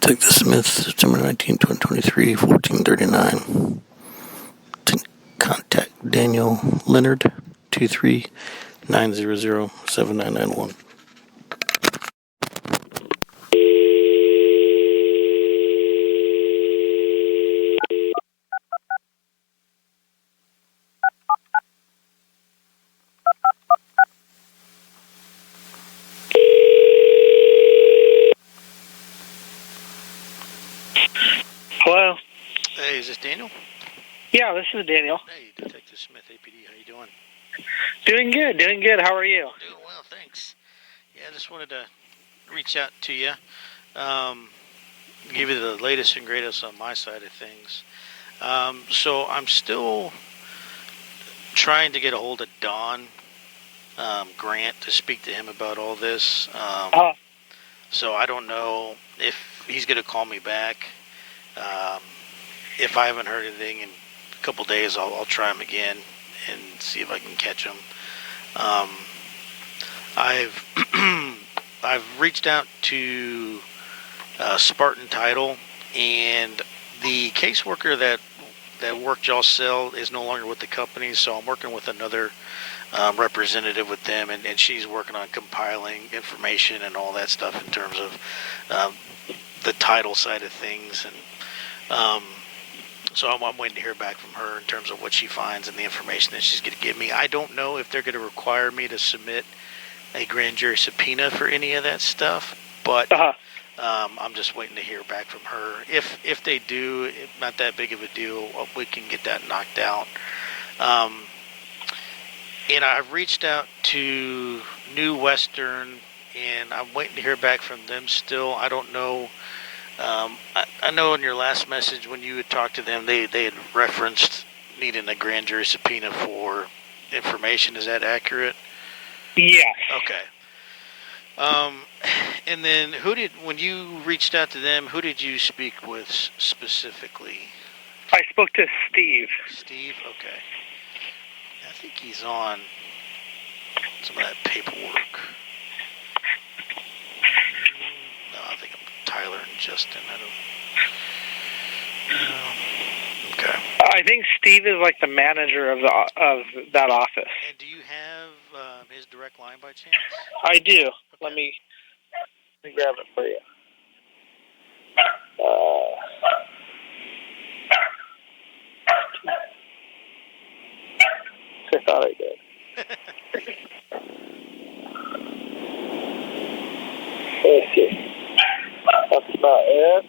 Detective Smith, September 19, 2023, 14:39. Contact Daniel Leonard, 239007991. Hello? Hey, is this Daniel? Yeah, this is Daniel. Hey, Detective Smith, APD. How you doing? Doing good. How are you? Doing well, thanks. Yeah, I just wanted to reach out to you, give you the latest and greatest on my side of things. So I'm still trying to get a hold of Don Grant to speak to him about all this. So I don't know if he's going to call me back. If I haven't heard anything in a couple days, I'll try him again and see if I can catch him. I've I've reached out to Spartan Title, and the caseworker that worked y'all cell is no longer with the company, so I'm working with another representative with them, and she's working on compiling information and all that stuff in terms of the title side of things, and so I'm waiting to hear back from her in terms of what she finds and the information that she's going to give me. I don't know if they're going to require me to submit a grand jury subpoena for any of that stuff, but I'm just waiting to hear back from her. If they do, not that big of a deal. We can get that knocked out. And I've reached out to New Western, and I'm waiting to hear back from them still. I don't know. I know in your last message when you had talked to them, they had referenced needing a grand jury subpoena for information. Is that accurate? Yes. Okay. And then when you reached out to them, who did you speak with specifically? I spoke to Steve. Steve? Okay. I think he's on some of that paperwork. No, I think I'm Tyler and Justin. Okay. I think Steve is like the manager of that office. And do you have his direct line by chance? I do. Okay. Let me grab it for you. I thought I did. Let's see. That's not it.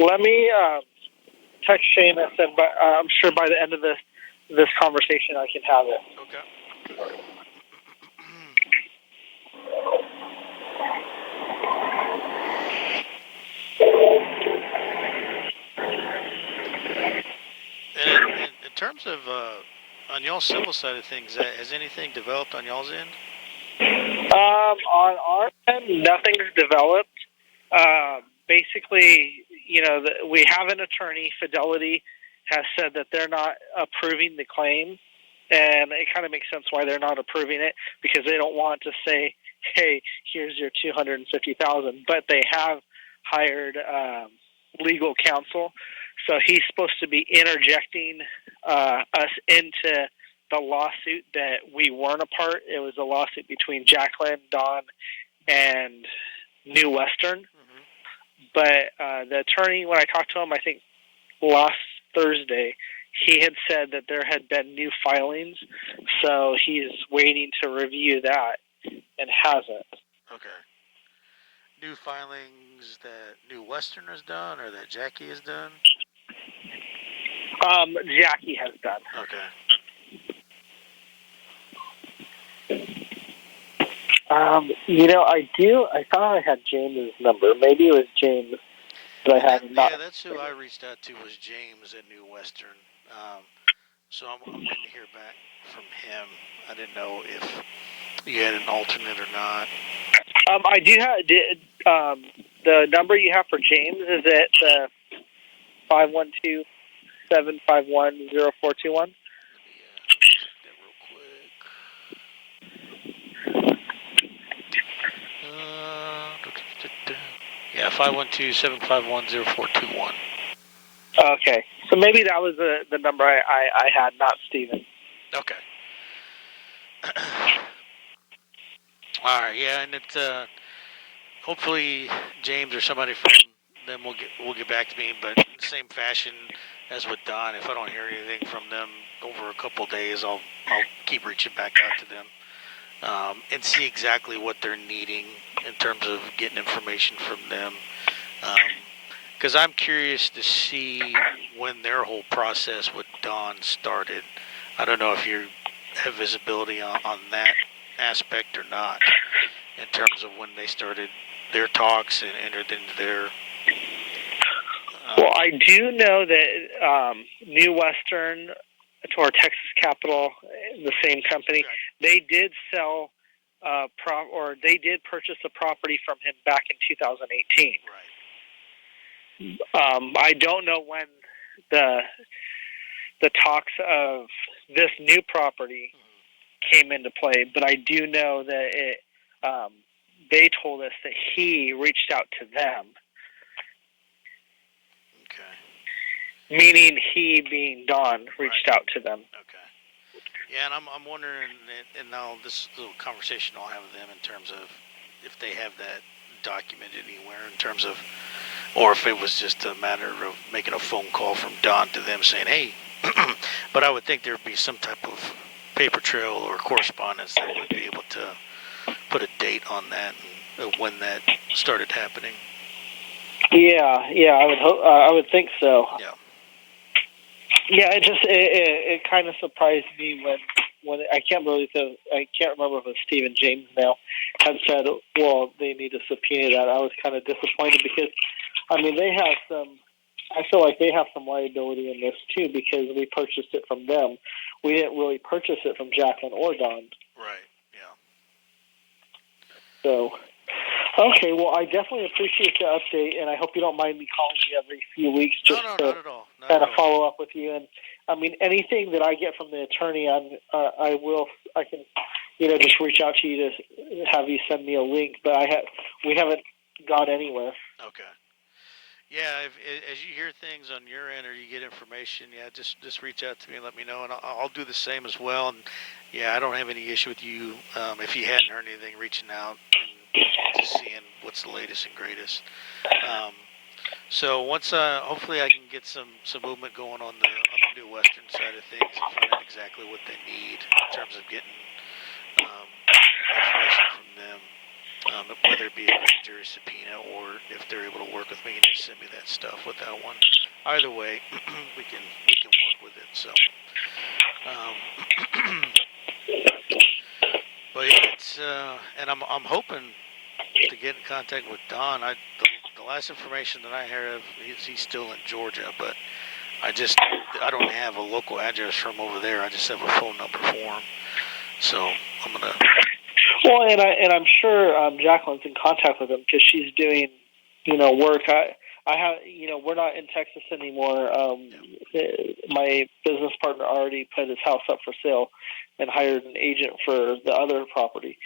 Let me text Seamus, and I'm sure by the end of this conversation I can have it. Okay. And in terms of on y'all's civil side of things, has anything developed on y'all's end? On our end, nothing's developed. Basically, we have an attorney. Fidelity has said that they're not approving the claim, and it kind of makes sense why they're not approving it, because they don't want to say, "Hey, here's your $250,000." But they have hired legal counsel, so he's supposed to be interjecting us into the lawsuit that we weren't a part. It was a lawsuit between Jacqueline, Don, and New Western. Mm-hmm. But the attorney, when I talked to him, I think last Thursday, he had said that there had been new filings, so he's waiting to review that and hasn't. Okay. New filings that New Western has done or that Jackie has done? Jackie has done. Okay. I thought I had James' number. Maybe it was James, but I had not. Yeah, that's who I reached out to, was James at New Western. So I'm waiting to hear back from him. I didn't know if you had an alternate or not. I do have the number you have for James. Is it 512-751-0421? Let me check that real quick. Yeah, 512-751-0421. Okay, so maybe that was the number I had, not Steven. Okay. All right, yeah, and it hopefully James or somebody from them will get back to me, but in the same fashion as with Don, if I don't hear anything from them over a couple of days, I'll keep reaching back out to them and see exactly what they're needing in terms of getting information from them. Because I'm curious to see when their whole process with Don started. I don't know if you have visibility on that aspect or not, in terms of when they started their talks and entered into their... Well, I do know that New Western, to our Texas capital, the same company, they did sell they did purchase a property from him back in 2018. Right. I don't know when the talks of this new property came into play, but I do know that they told us that he reached out to them. Okay. Meaning he, being Don, reached out to them. Okay. Yeah, and I'm wondering, and now this little conversation I'll have with them in terms of if they have that documented anywhere in terms of, or if it was just a matter of making a phone call from Don to them saying, hey, but I would think there would be some type of paper trail or correspondence that would be able to put a date on that and when that started happening. Yeah, I would hope. I would think so. Yeah. Yeah, it kind of surprised me when I can't remember if it was Stephen James now had said, well, they need to subpoena that. I was kind of disappointed because, I mean, they have some. I feel like they have some liability in this too because we purchased it from them. We didn't really purchase it from Jacqueline or Don. Right. Yeah. So. Okay, well, I definitely appreciate the update, and I hope you don't mind me calling you every few weeks just not to at all. kind of follow up with you. And I mean, anything that I get from the attorney, I can, just reach out to you to have you send me a link. But we haven't got anywhere. Okay. Yeah, as you hear things on your end or you get information, just reach out to me and let me know, and I'll do the same as well. And I don't have any issue with you if you hadn't heard anything, reaching out and just seeing what's the latest and greatest. So once, hopefully, I can get some movement going on the New Western side of things and find out exactly what they need in terms of getting information from them. Whether it be a grand jury subpoena or if they're able to work with me and just send me that stuff with that one. Either way, we can work with it. So, but it's and I'm hoping to get in contact with Don. The last information that I heard of, he's still in Georgia, but I don't have a local address from over there. I just have a phone number for him. So I'm gonna. Well, and I'm sure Jacqueline's in contact with him because she's doing, work. I have, we're not in Texas anymore. My business partner already put his house up for sale and hired an agent for the other property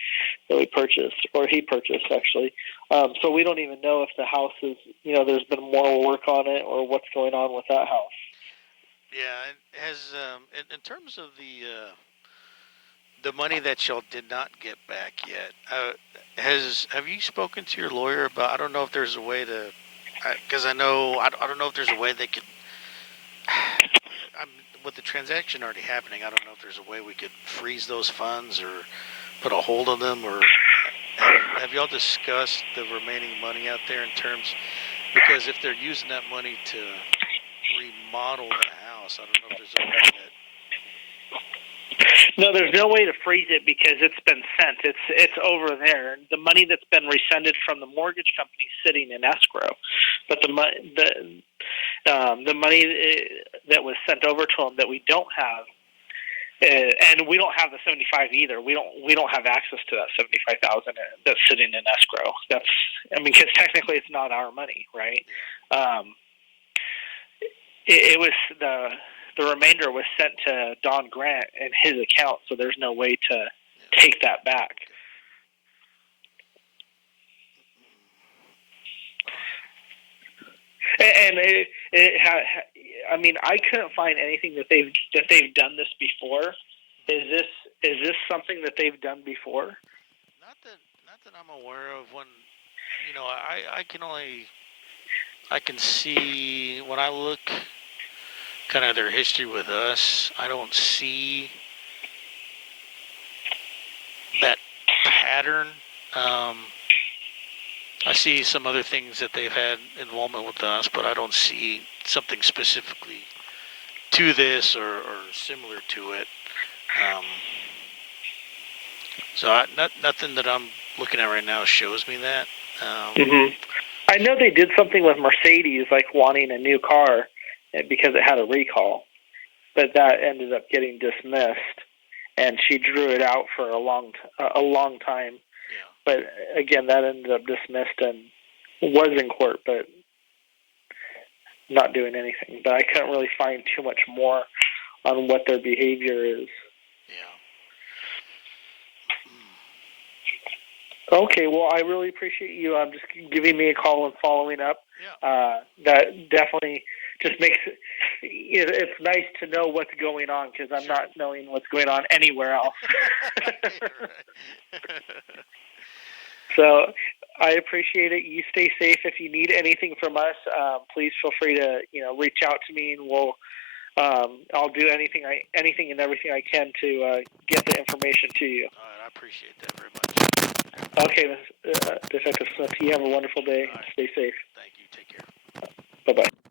that we purchased, or he purchased actually. So we don't even know if the house is, there's been more work on it or what's going on with that house. Yeah, it has in terms of the money that y'all did not get back yet. Have you spoken to your lawyer about? I don't know if there's a way to, because I don't know if there's a way they could. With the transaction already happening, I don't know if there's a way we could freeze those funds or put a hold on them. Or have y'all discussed the remaining money out there in terms? Because if they're using that money to remodel the house, I don't know if there's a way that. No, there's no way to freeze it because it's been sent. It's over there. The money that's been rescinded from the mortgage company is sitting in escrow, but the money that was sent over to them that we don't have, and we don't have the 75 either. We don't have access to that 75,000 that's sitting in escrow. Because technically it's not our money, right? It was the remainder was sent to Don Grant in his account, so there's no way to take that back. I mean, I couldn't find anything that they've done this before. Is this something that they've done before? Not that I'm aware of. When I can see when I look kind of their history with us. I don't see that pattern. I see some other things that they've had involvement with us, but I don't see something specifically to this or similar to it. So nothing that I'm looking at right now shows me that. I know they did something with Mercedes, like wanting a new car because it had a recall, but that ended up getting dismissed, and she drew it out for a long time. Yeah. But again, that ended up dismissed and was in court, but not doing anything. But I couldn't really find too much more on what their behavior is. Yeah. Okay, well, I really appreciate you just giving me a call and following up. Yeah. That definitely just makes it's nice to know what's going on, because I'm not knowing what's going on anywhere else. So I appreciate it. You stay safe. If you need anything from us, please feel free to reach out to me, and we'll I'll do anything and everything I can to get the information to you. All right, I appreciate that very much. Okay, Detective Smith, you have a wonderful day. Right. Stay safe. Thank you. Take care. Bye-bye.